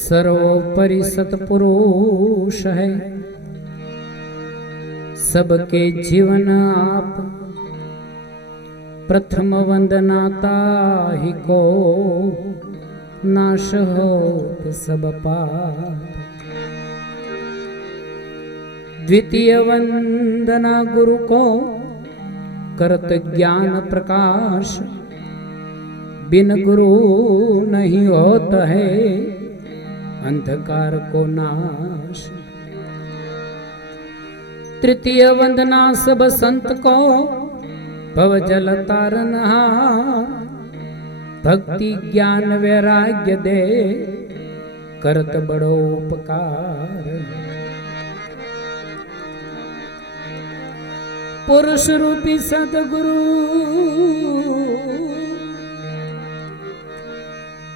सर्वोपरि सतपुरुष है, सबके जीवन आप। प्रथम वंदना ताहि को, नाश होत सब पाप। द्वितीय वंदना गुरु को, करत ज्ञान प्रकाश। बिन गुरु नहीं होता है, अंधकार को नाश। तृतीय वंदना सब संत को, भव जल तारनहार। भक्ति ज्ञान वैराग्य दे, करत बड़ो उपकार। पुरुष रूपी सदगुरु,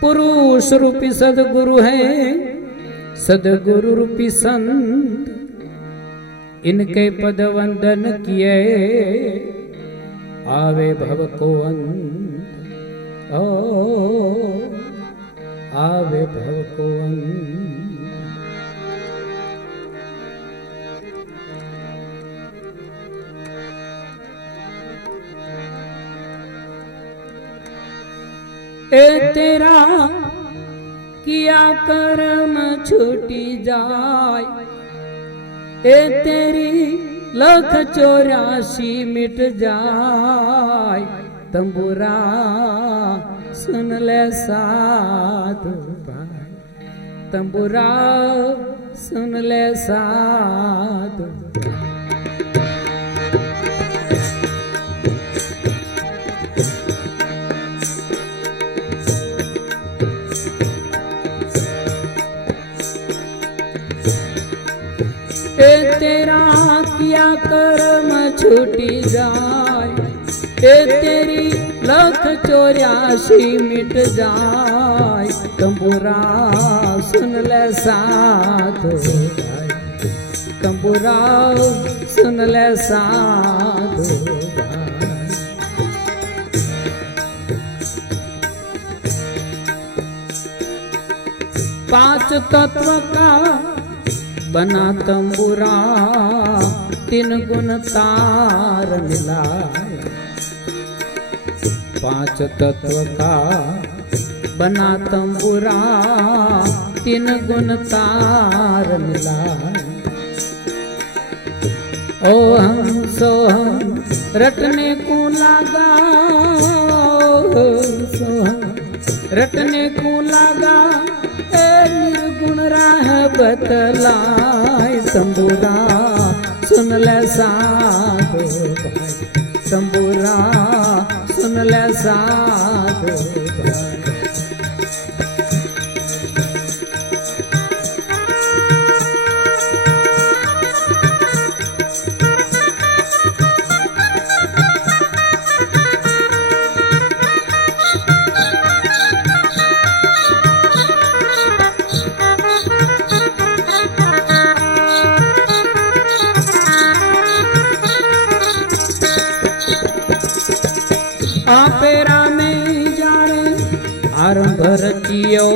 पुरुष रूपी सदगुरु है, सदगुरु रूपी संत। इनके पद वंदन किए, आवे भव को अंत। ओ आवे भव को अंत। ए तेरा किया कर्म छूटी जाय, ए तेरी 184 मिट जाय। तंबुरा सुन ले साधु भाई, तंबुरा सुन ले साधु। तेरा किया कर्म छूटी जाए, ए तेरी 184 मिट जाए। तंबुरा सुन ले साधु भाई, तंबुरा सुन ले साधु भाई। पांच तत्व का बना तंबुरा, 3 गुण तार मिलाए। 5 तत्व का बना तंबुरा, 3 गुण तार मिलाए। ओ हम सो हम रटने को लगा, सो हम रटने को लगा। निर्गुण राह बतलाय, तंबुरा सुन ले साधु भाई, तंबुरा सुन ले साधु भाई। आपेरा में जाने आरंभ रचियो,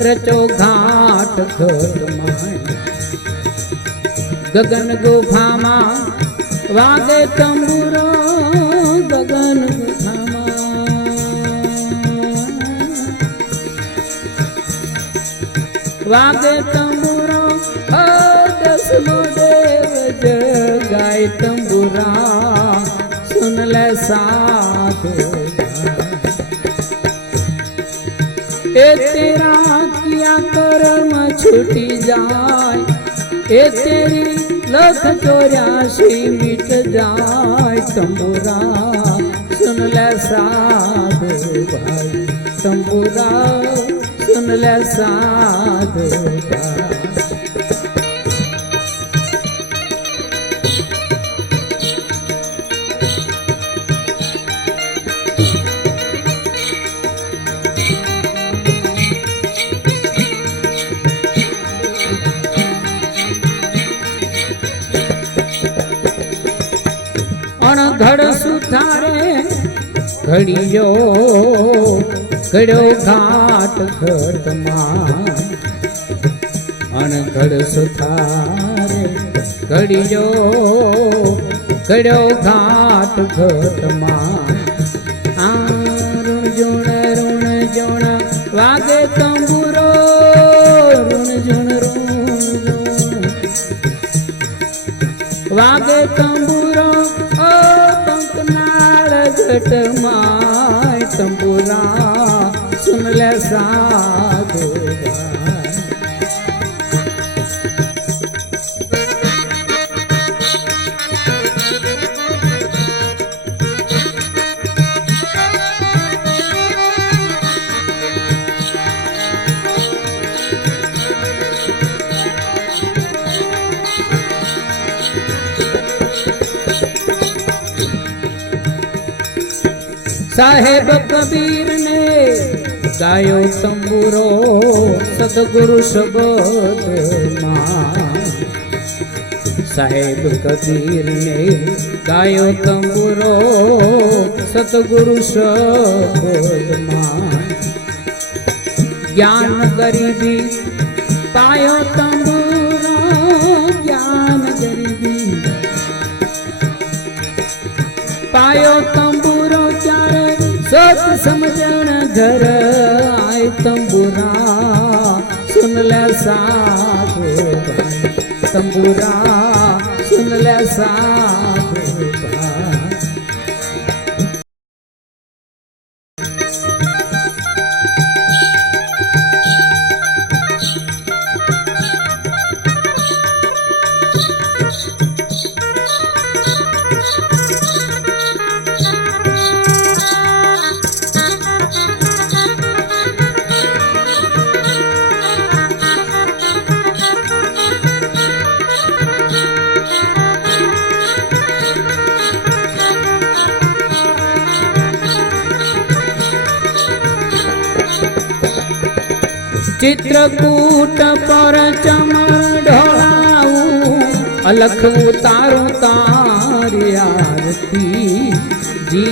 रचो घाट घट माय। गगन गुफा मा वागे तंबुरो, गगन गुफा मा वागे तंबुरो। 10मो देव जगाय तंबुरा, सुन ले साधु ए तेरा किया कर्म छूटी जाए ए तेरी 184 मिट जाए तंबुरा सुन ले साधु भाई तंबुरा सुन ले साधु भाई અણઘડ સુધારે ઘડીયો ઘડ્યો ઘાટ ઘટમાં અણઘડ સુધારે ઘડીયો ઘડ્યો ઘાટ ઘટમાં ઋણ જુણ વાગે તંબુરો ઋણ જુણ વાગે તંબુરો घटमाय तंबुरा सुन ले साधु साहेब कबीर ने गायो तंबुरो सदगुरु शब्द मां साहेब कबीर ने गायो तंबुरो सतगुरु शब्द मां ज्ञान गरीबी पायो तंबुरो ज्ञान गरीबी पायो तंबुरो सोच समझण घर आए तंबुरा सुन ले साधु भाई तंबुरा सुन ले साधु भाई चित्रकूट पर चमर ढोलाऊं अलख उतारूं तारी आरती जी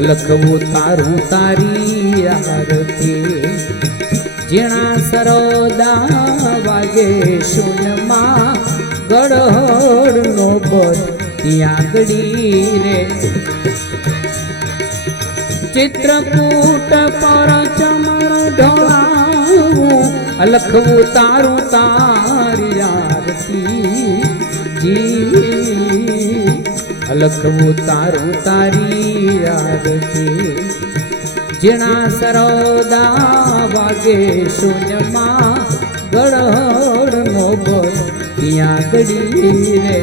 अलख उतारूं तारी आरती जीणा सरोदा वागे शून्यमा गड़होड़ नो बतिया गड़ी रे चित्रकूट पर चमर ढोलाऊं अलख उतारूं तारी आरती जी अलख उतारूं तारी आरती जीणा सरोदा वागे शून्यमा गड़होड़ नो बतिया गड़ी रे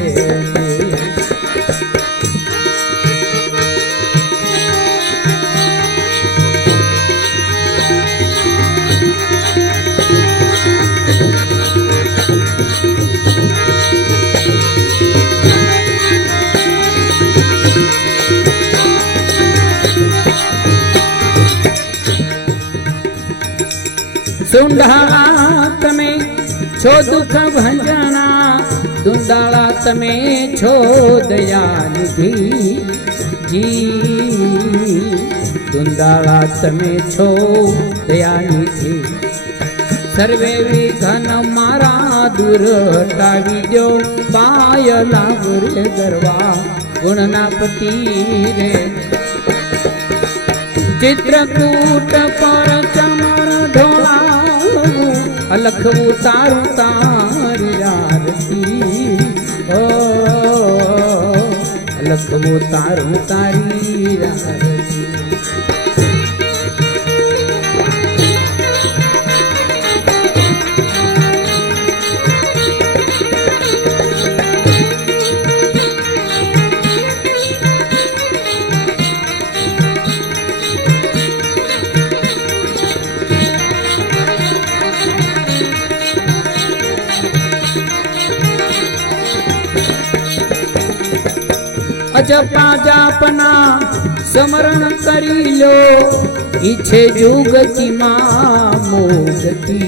सुंडाळा तमे छो दुख भंजना दुंडाळा तमे छो दयानिधि जी दुंडाळा तमे छो दयानिधि सर्वे विघन मारा दूर हटावी दो पायला रे गरवा गुणना पति रे चित्रकूट पर चमर ढोला अलख उतारू तारी आरती ओ લખવું તારું તારી આરતી. અજપા જાપના સ્મરણ કરી લો, ઈચ્છે જુગતિમાં મોગતિ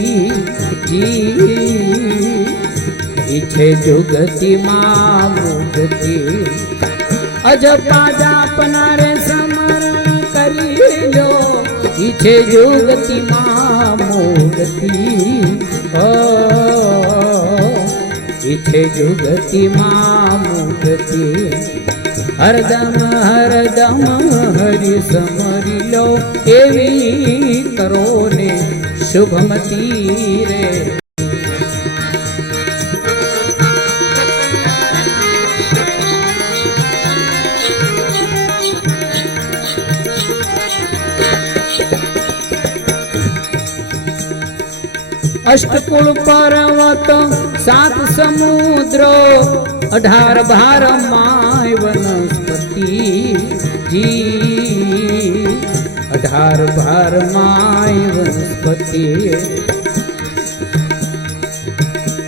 જી, ઈચ્છે જુગતિમાં મોગતિ. અજપા જાપના રે સ્મરણ કરી લો, ઈચ્છે જુગતિમાં મોગતિ. ઈચ્છે જુગતિમાં મોગતિ. હરદમ હરદમ હરિ સમરી લો, એવી કરો ને શુભમતી રે. અષ્ટકુળ પર્વત સાત સમુદ્રો, 18 ભાર માય વનસ્પતિ જી, 18 ભાર માય વનસ્પતિ.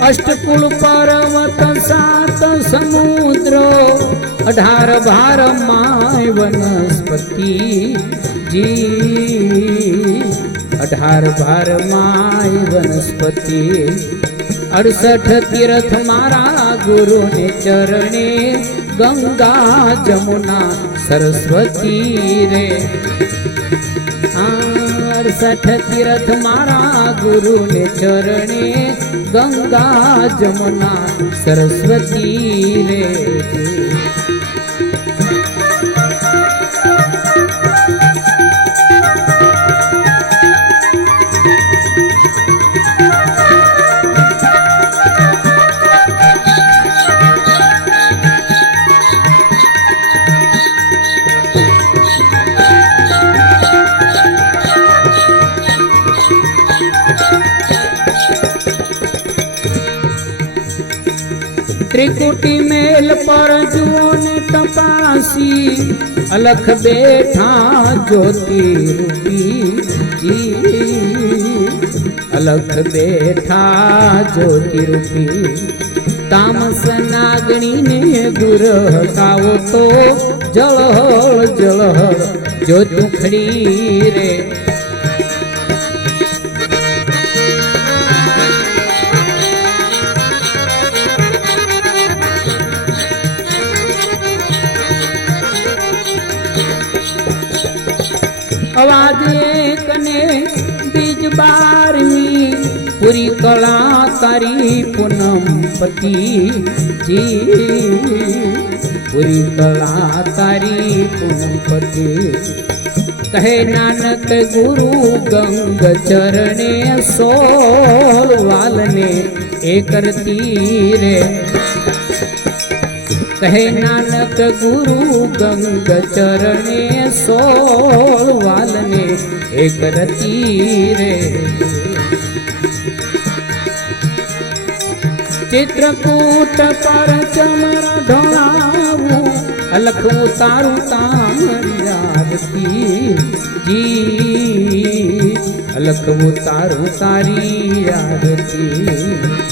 અષ્ટકુળ પર્વત સાત સમુદ્રો, 18 ભાર માય વનસ્પતિ જી, 18 ભાર માય વનસ્પતિ. 68 તીર્થ મારા ગુરુ ને ચરણે, ગંગા જમુના સરસ્વતી રે. 68 તીર્થ મારા ગુરુ ને ચરણે, ગંગા જમુના સરસ્વતી રે. ત્રિકુટી મેલ પર જુઓ ને તપાસી, અલખ બેઠા જ્યોતિ રૂપી જી, અલખ બેઠા જ્યોતિ રૂપી. તામસ નાગણી ને દૂર હટાવો તો, જળહળ જળહળ જ્યોતુખડી રે. અવાજ એક ને બીજ 12મી, પૂરી કળા તારી પૂનમપતિ જી, પૂરી કળા તારી પૂનમપતિ. કહે નાનક ગુરુ ગંગ ચરણે, 16 વાલને એ કરતી રે. કહે નાનક ગુરુ ગંગ ચરણે, 16 વાલને એ કરતી રે. ચિત્રકૂટ પર ચમર ઢોળાવું, અલખ ઉતારું તારી આરતી જી, અલખ ઉતારું તારી આરતી.